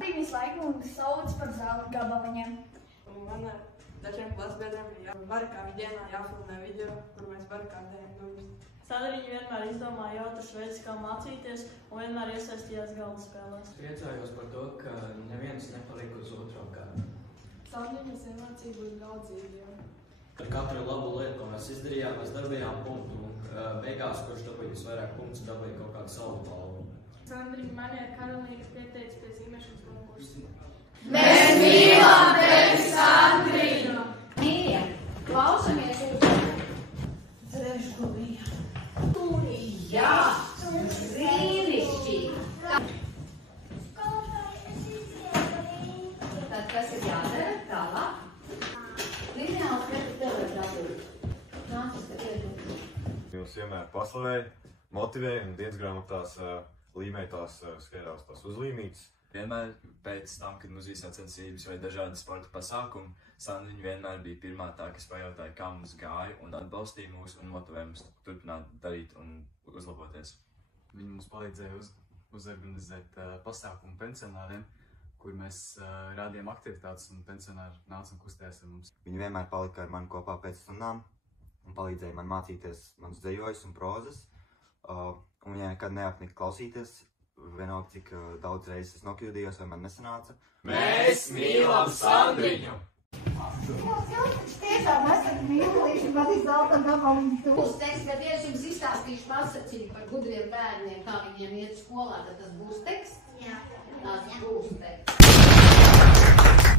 Visu laiku mums sauc par zelta gabaliņiem. Man ar dažiem klasbiedriem bija barikāžu dienā jāfilmē video, kur mēs barikādējam durvis. Sandriņa vienmēr izdomāja jautrus veidus, kā mācīties, un vienmēr iesaistījās galda spēlēs. Priecājos par to, ka neviens nepalika uz otro kārtu. Sandriņas iemācīja būt draudzīgiem. Ar katru labu lietu, ko mēs izdarījām, mēs dabījām punktu, un beigās, kurš dabīja visvairāk punktus, dabīja kaut kādu savu balvu. Sandriņa mani ar Karolīnu pieteica pie zīmēšanas konkursa. Mēs mīlam tevi, Sandriņa! Mīļa, klausamies uz dzēšu, ko bija. Jā, brīnišķīgi! Tad kas ir jādara? Tālāk. Lineāls lietas tev ir dabūt. Nācis, ka tev ir. Jūs vienmēr paslavēja, motivēja un dienas grāmatās līmēja tās skaidrās tās uzlīmītas. Vienmēr pēc tam, kad mums bija sacensības vai dažādi sporta pasākumi, Sandriņa vienmēr bija pirmā tā, kas pajautāja, kā mums gāja un atbalstīja mūs un motivēja mums turpināt darīt un uzlaboties. Viņi mums palīdzēja uzorganizēt pasākumu pensionāriem, kur mēs rādījām aktivitātes un pensionāri nāca un kustējās ar mums. Viņi vienmēr palika ar mani kopā pēc stundām un palīdzēja man mācīties manus dzejojus un prozas. Un ja nekad neapnika klausīties, vienalga, cik daudz reizes es nokļūdījos vai man nesanāca. Mēs mīlam Sandriņu! Jūs tiešām esat mīlīši, bet zelta gabaliņu tu. Būs teksts, bet ja es jums izstāstīšu pasaciņu par gudriem bērniem, kā viņiem iet skolā, tad tas būs teksts? Jā. Tas būs teksts.